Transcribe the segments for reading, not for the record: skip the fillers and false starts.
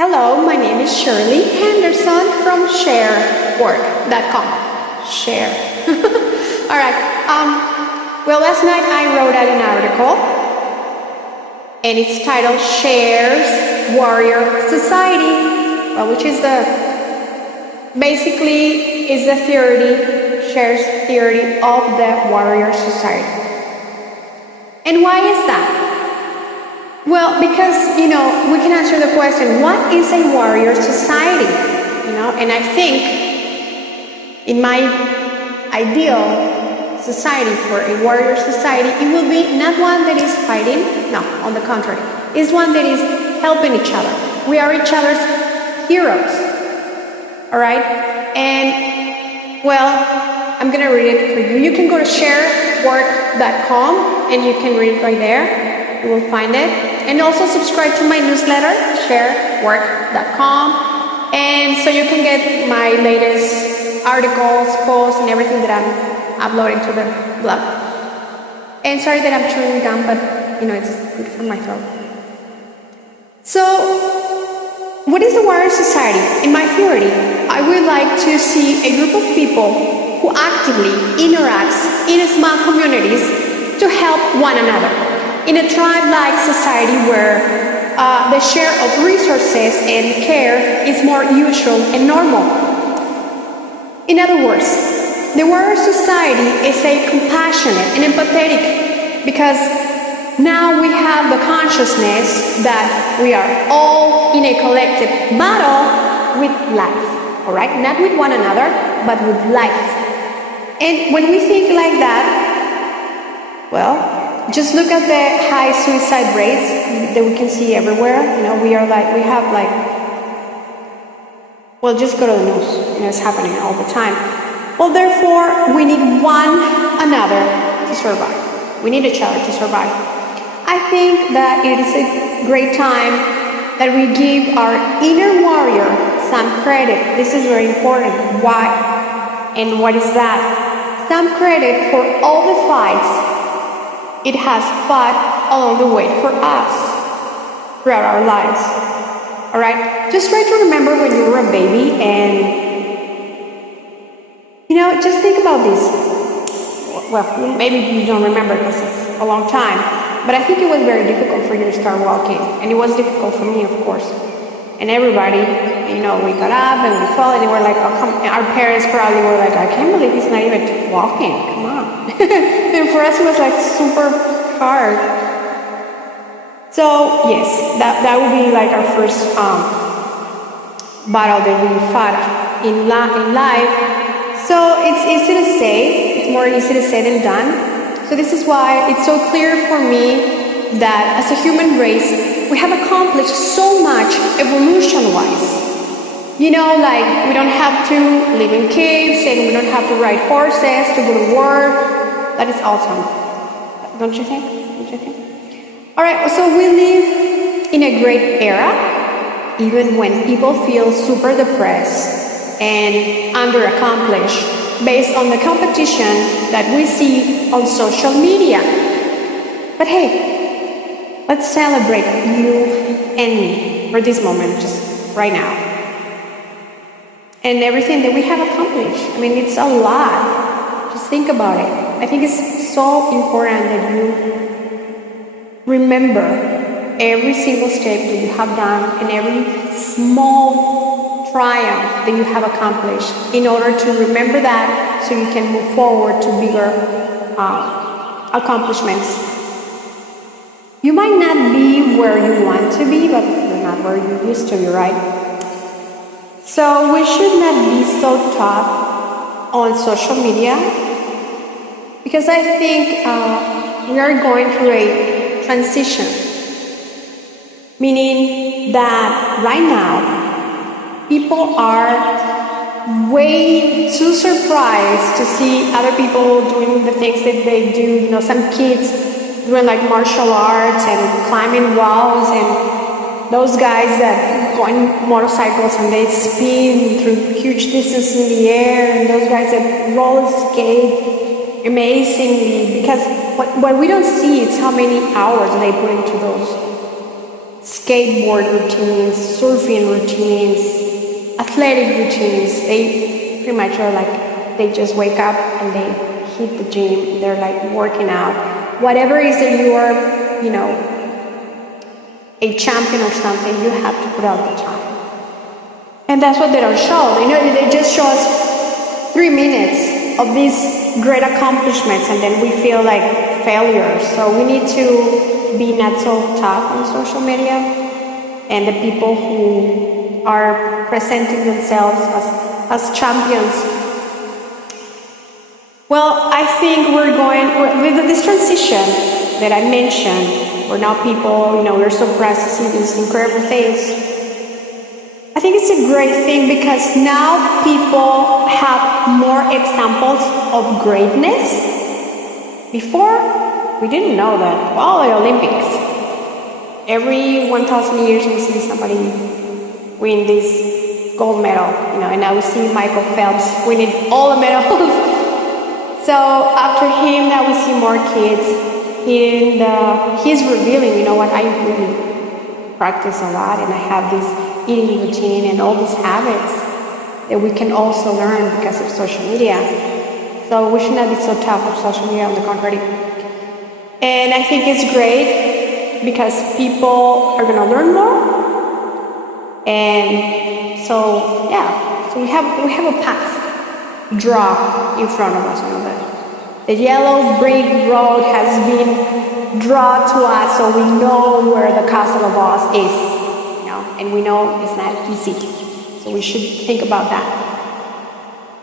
Hello, my name is Shirley Henderson from Sher.com. Share. All right. Well, last night I wrote out an article, and it's titled "Sher's Warrior Society," well, which is basically is the theory, Sher's theory of the warrior society. And why is that? Well, because, we can answer the question, what is a warrior society? And I think in my ideal society, for a warrior society, it will be not one that is fighting, no, on the contrary. It's one that is helping each other. We are each other's heroes, all right? And, well, I'm going to read it for you. You can go to sherwork.com and you can read it right there. You will find it. And also subscribe to my newsletter, sherwork.com. And so you can get my latest articles, posts, and everything that I'm uploading to the blog. And sorry that I'm chewing gum, but it's good for my throat. So, what is the warrior society? In my theory, I would like to see a group of people who actively interacts in small communities to help one another. In a tribe-like society where the share of resources and care is more usual and normal. In other words, the warrior society is a compassionate and empathetic, because now we have the consciousness that we are all in a collective battle with life, all right? Not with one another, but with life. And when we think like that, well, just look at the high suicide rates that we can see everywhere. Just go to the news. It's happening all the time. Well, therefore, we need one another to survive. We need each other to survive. I think that it is a great time that we give our inner warrior some credit. This is very important. Why? And what is that? Some credit for all the fights it has fought along the way for us throughout our lives. All right? Just try to remember when you were a baby and, just think about this. Well, maybe you don't remember because it's a long time, but I think it was very difficult for you to start walking. And it was difficult for me, of course. And everybody, we got up and we fell and they were like, oh, come. And our parents probably were like, I can't believe he's not even walking. Come on. And for us, it was like super hard. So, yes, that would be like our first battle that we fought in life. So, it's easy to say. It's more easy to say than done. So, this is why it's so clear for me that as a human race, we have accomplished so much evolution-wise. We don't have to live in caves, and we don't have to ride horses to go to work. That is awesome. Don't you think? All right, so we live in a great era, even when people feel super depressed and under-accomplished based on the competition that we see on social media. But hey, let's celebrate you and me for this moment, just right now. And everything that we have accomplished. It's a lot. Just think about it. I think it's so important that you remember every single step that you have done and every small triumph that you have accomplished in order to remember that so you can move forward to bigger accomplishments. You might not be where you want to be, but you're not where you used to be, right? So we should not be so tough on social media, because I think we are going through a transition, meaning that right now people are way too surprised to see other people doing the things that they do. Some kids doing like martial arts and climbing walls, and those guys that go on motorcycles and they spin through huge distances in the air, and those guys that roller skate amazingly, because what we don't see is how many hours they put into those skateboard routines, surfing routines, athletic routines. They pretty much are like, they just wake up and they hit the gym. They're like working out. Whatever it is that you are, you know, a champion or something, you have to put out the time. And that's what they don't show. They just show us 3 minutes of these great accomplishments, and then we feel like failures. So we need to be not so tough on social media, and the people who are presenting themselves as champions. Well, I think we're going with this transition that I mentioned, where now people, we're surprised to see these incredible things. I think it's a great thing because now people have more examples of greatness. Before, we didn't know that. Well, the Olympics. Every 1,000 years we see somebody win this gold medal, and now we see Michael Phelps winning all the medals. So after him, now we see more kids. He's revealing, what I really practice a lot, and I have this eating routine and all these habits that we can also learn because of social media. So we should not be so tough with social media, on the contrary. And I think it's great because people are going to learn more. And so, so we have a path draw in front of us. The yellow brick road has been drawn to us, so we know where the Castle of Oz is. And we know it's not easy, so we should think about that.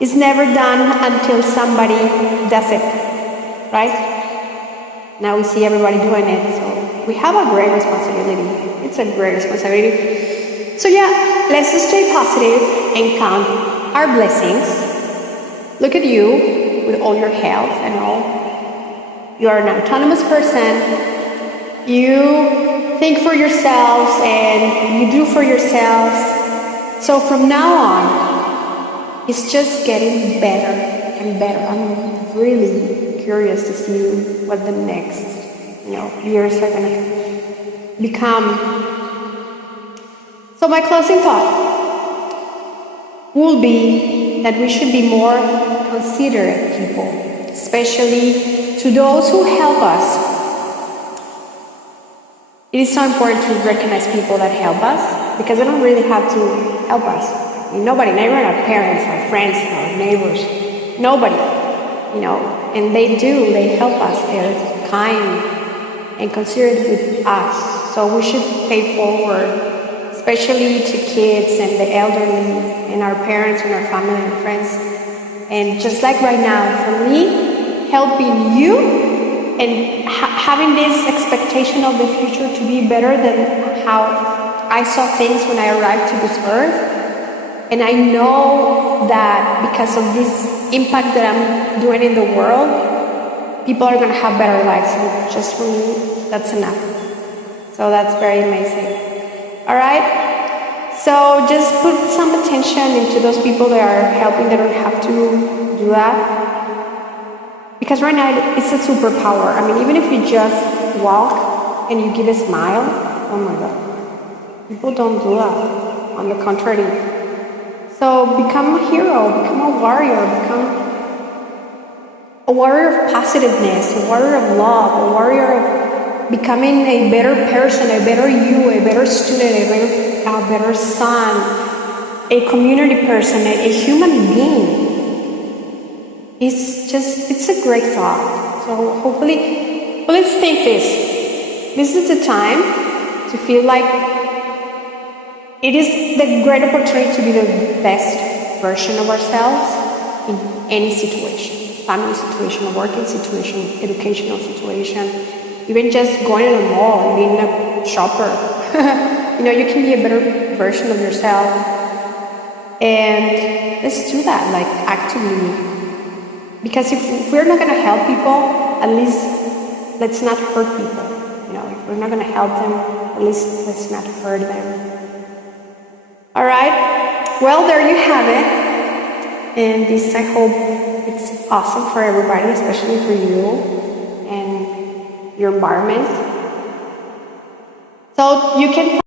It's never done until somebody does it, right? Now we see everybody doing it, so we have a great responsibility. It's a great responsibility. So let's just stay positive and count our blessings. Look at you with all your health and all. You are an autonomous person. You think for yourselves and you do for yourselves. So from now on, it's just getting better and better. I'm really curious to see what the next, years are going to become. So my closing thought will be that we should be more considerate people, especially to those who help us. It is so important to recognize people that help us, because they don't really have to help us. Nobody, not even our parents, our friends, our neighbors, nobody, and they help us. They're kind and considerate with us. So we should pay forward, especially to kids and the elderly and our parents and our family and friends. And just like right now, for me, helping you and having this expectation of the future to be better than how I saw things when I arrived to this earth. And I know that because of this impact that I'm doing in the world, people are going to have better lives. And just for me, that's enough. So that's very amazing. All right? So just put some attention into those people that are helping. They don't have to do that. Because right now, it's a superpower. I mean, even if you just walk and you give a smile, oh my God. People don't do that. On the contrary. So become a hero, become a warrior, of positiveness, a warrior of love, a warrior of becoming a better person, a better you, a better student, a better son, a community person, a human being. It's a great thought. So hopefully, let's think this. This is the time to feel like it is the great opportunity to be the best version of ourselves in any situation. Family situation, working situation, educational situation, even just going to the mall and being a shopper. You can be a better version of yourself. And let's do that, like actively. Because if we're not going to help people, at least let's not hurt people. If we're not going to help them, at least let's not hurt them. All right. Well, there you have it. And this, I hope it's awesome for everybody, especially for you and your environment. So you can